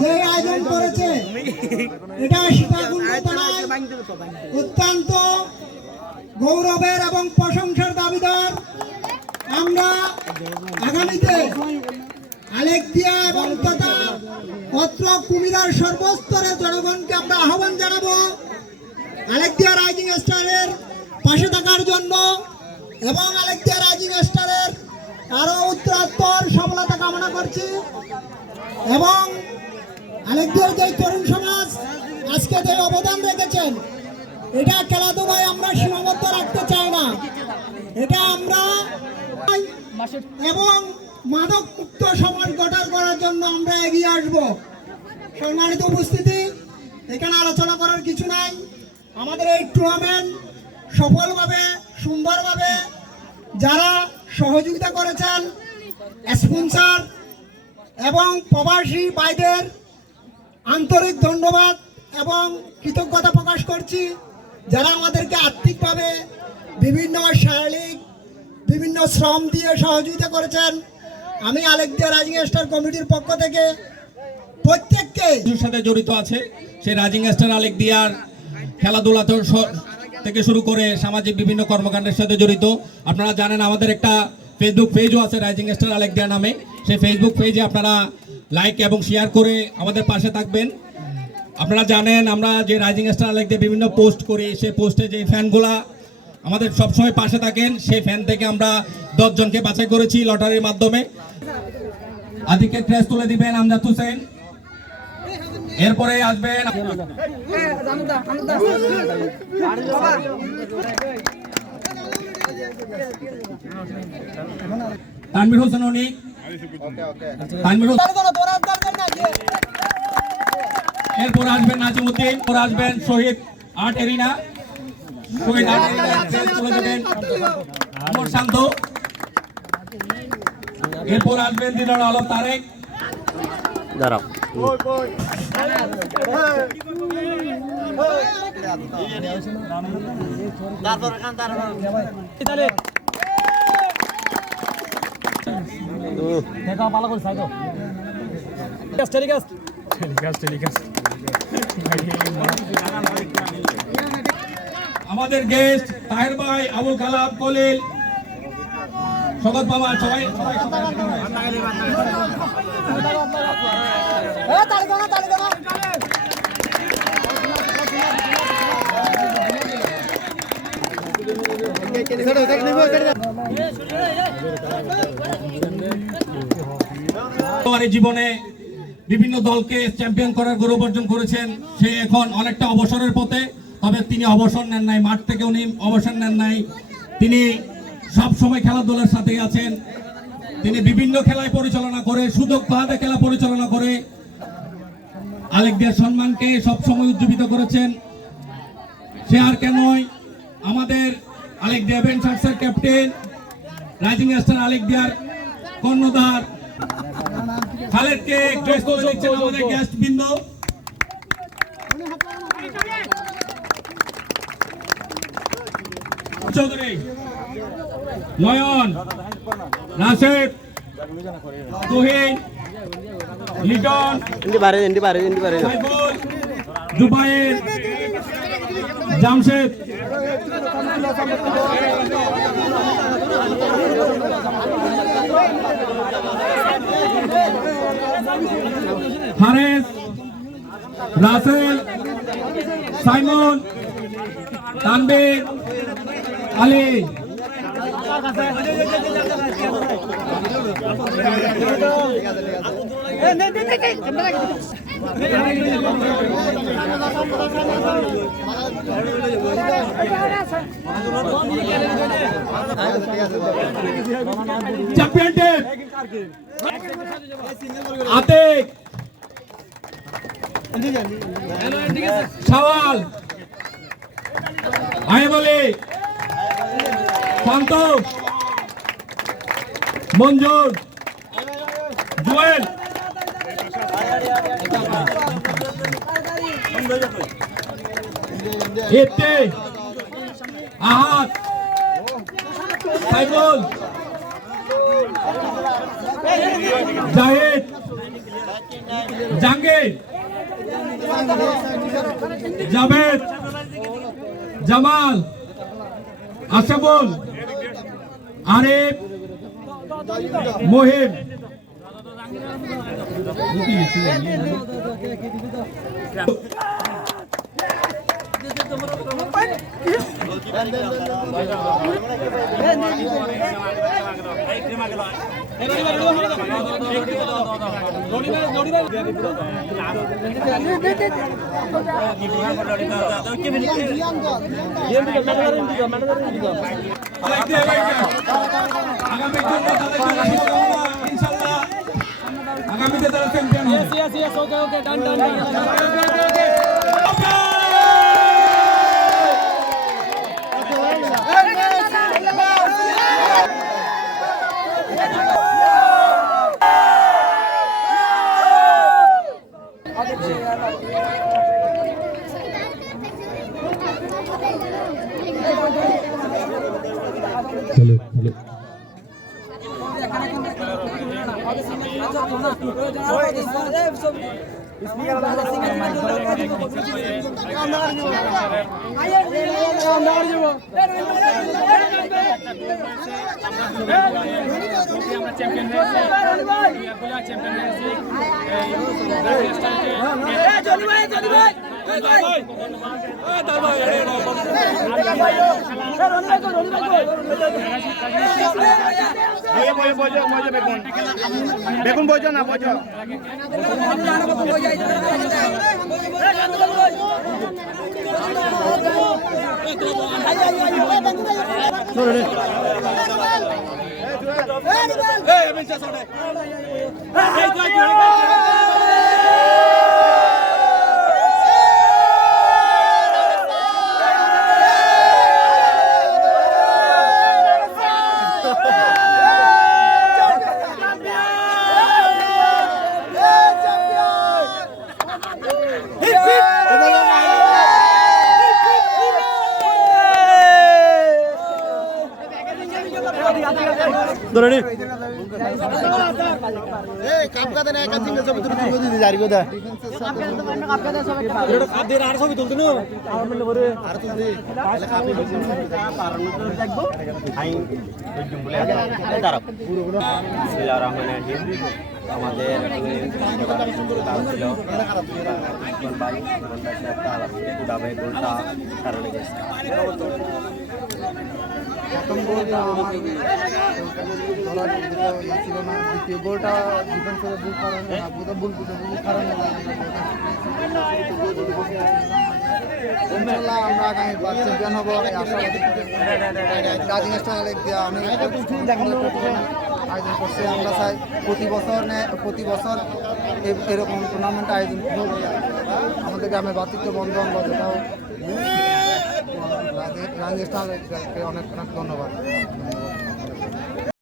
যে আয়োজন করেছে এটা সীতাকুণ্ড থানায় অত্যন্ত গৌরবের এবং প্রশংসার দাবিদার। আমরা আগামীতে আলেকদিয়া এবং তথা অত্র কুমিরার সর্বস্তরের জনগণকে আমরা আহ্বান জানাবো আলেকদিয়া রাইজিং স্টারের পাশে থাকার জন্য এবং আলেকদিয়া রাইজিং স্টারের আরো উত্তরোত্তর সফলতা কামনা করছি। এবং আলেকদিয়ার যে তরুণ সমাজ আজকে যে অবদান রেখেছেন এটা খেলাধুলায় আমরা সীমাবদ্ধ রাখতে চাই না, এটা আমরা এবং মাদক মুক্ত সমাজ গঠন করার জন্য আমরা এগিয়ে আসব। সম্মানিত উপস্থিতি, এখানে আলোচনা করার কিছু নাই। আমাদের এই টুর্নামেন্ট সফলভাবে সুন্দরভাবে যারা সহযোগিতা করেছেন স্পন্সর এবং প্রবাসী ভাইদের আন্তরিক ধন্যবাদ এবং কৃতজ্ঞতা প্রকাশ করছি, যারা আমাদেরকে আর্থিকভাবে বিভিন্ন শারীরিক বিভিন্ন শ্রম দিয়ে সহযোগিতা করেছেন। আমি আলেকদিয়া রাইজিং স্টার কমিটির পক্ষ থেকে প্রত্যেককে সাথে জড়িত আছে, সেই রাইজিং স্টার আলেকদিয়ার খেলাধুলা থেকে শুরু করে সামাজিক বিভিন্ন কর্মকাণ্ডের সাথে জড়িত। আপনারা জানেন আমাদের একটা ফেসবুক পেজও আছে রাইজিং স্টার আলেকদিয়া নামে। সেই ফেসবুক পেজে আপনারা লাইক এবং শেয়ার করে আমাদের পাশে থাকবেন। আপনারা জানেন আমরা যে রাইজিং স্টার আলেকদিয়া বিভিন্ন পোস্ট করি, সেই পোস্টে যে ফ্যানগুলা আমাদের সবসময় পাশে থাকেন, সেই ফ্যান থেকে আমরা 10 জনকে বাছাই করেছি লটারির মাধ্যমে। আদিকে ক্রেস তুলে দিবেন আমজাদ হোসেন, এরপরে আসবেন তানভীর হোসেন অনিক, এরপর আসবেন নাজিমুদ্দিন, পর আসবেন শহীদ আর্ট এরিনা, শহীদ আর্ট এরিনা তুলে দেবেন অমর শান্ত, এরপর আসবেন দিনার আলম তারেক। দাঁড়াও আমাদের গেস্ট তাহের ভাই, আবুল কালাম, কলিল, স্বাগত বাবা, সবাই জীবনে বিভিন্ন দলকে চ্যাম্পিয়ন করার গৌরব অর্জন করেছেন। সে এখন অনেকটা অবসরের পথে, তবে তিনি অবসর নেন নাই, মাঠ থেকে উনি অবসর নেন নাই। তিনি সব সময় খেলাধুলার সাথেই আছেন। তিনি বিভিন্ন খেলায় পরিচালনা করে, সুযোগ পাহাড়ে খেলা পরিচালনা করে আলেকদিয়ার সম্মানকে সবসময় উজ্জীবিত করেছেন। সে আর কেনই আমাদের আলেকদিয়া ভেঞ্চার্সের ক্যাপ্টেন, রাইজিং স্টার আলেকদিয়ার কর্ণধার খালেদকে ড্রেস তুলে দিচ্ছেন আমাদের গেস্ট বৃন্দ। চৌধুরী, নয়ন, রাশেদ, তুহিন, লিটন, সাইফুল, জুবাইর, জামশেদ, হারেস, রাসেল, সাইমন, তানবীর, আলী, চ্যাম্পিয়নশিপ আতিক, শাওয়াল, আইবলি, সন্তোষ, মঞ্জুর, জুয়েল, ইফতি, আহাদ, সাইফুল, জাহিদ, জাহাঙ্গীর, জাভেদ, জামাল, আশরাফুল, আরিফ, মহিম। আগামীতে তারা চ্যাম্পিয়ন বেগুন বইজ না বইজ ধরে কাপকাতে না একা সিঙ্গেল ছবি তুলে তুলে দিতে জারি কোদা এটা কাপ দিয়ে আর ছবি তুলতে নো আর মনে করে আর তুলতে তাহলে কাপি পারানো তো দেখবো আই ওই জুমবলে দাঁড়াও বিসমিল্লাহির রহমানির রহিম আমাদের কাজ ছিল ভাই দাবে গোলটা কারণে গেছে প্রথম গোলটা আমার ধরার ছিল না, দ্বিতীয় গোলটা ডিফেন্সের ভুল কারণে ভুল কারণে ইনশাআল্লাহ আমরা আগামীবার চ্যাম্পিয়ন হবো এই আশাবাদী। রাজিং স্টার লেগ দিয়ে অনেক আয়োজন করছে। আমরা চাই প্রতি বছর এরকম টুর্নামেন্ট আয়োজন হবে। আমাদের গ্রামের ভাতৃত্ব বন্ধন বা যেটাও রাজিং স্টার অনেক অনেক ধন্যবাদ।